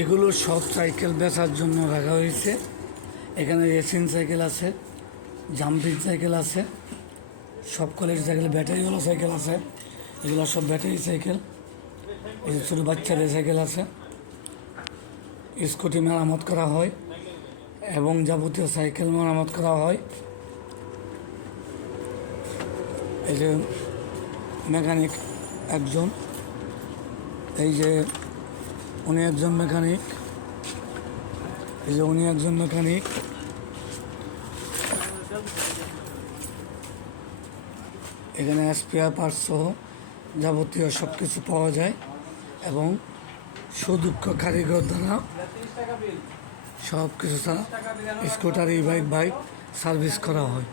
এগুলো সব সাইকেল বেচার জন্য রাখা হয়েছে। এখানে রেসিং সাইকেল আছে, জাম্পিং সাইকেল আছে, সব কোয়ালিটির সাইকেল, ব্যাটারিওয়ালা সাইকেল আছে। এগুলো সব ব্যাটারি সাইকেল। এই যে ছোটো বাচ্চাদের সাইকেল আছে। স্কুটি মেরামত করা হয় এবং যাবতীয় সাইকেল মেরামত করা হয়। এই যে মেকানিক একজন, এই যে উনি একজন মেকানিক, এই যে উনি একজন মেকানিক। এখানে স্পেয়ার পার্টস সহ যাবতীয় সব কিছু পাওয়া যায় এবং সুদক্ষ কারিগর দ্বারা সব কিছু স্কুটার, ই বাইক সার্ভিস করা হয়।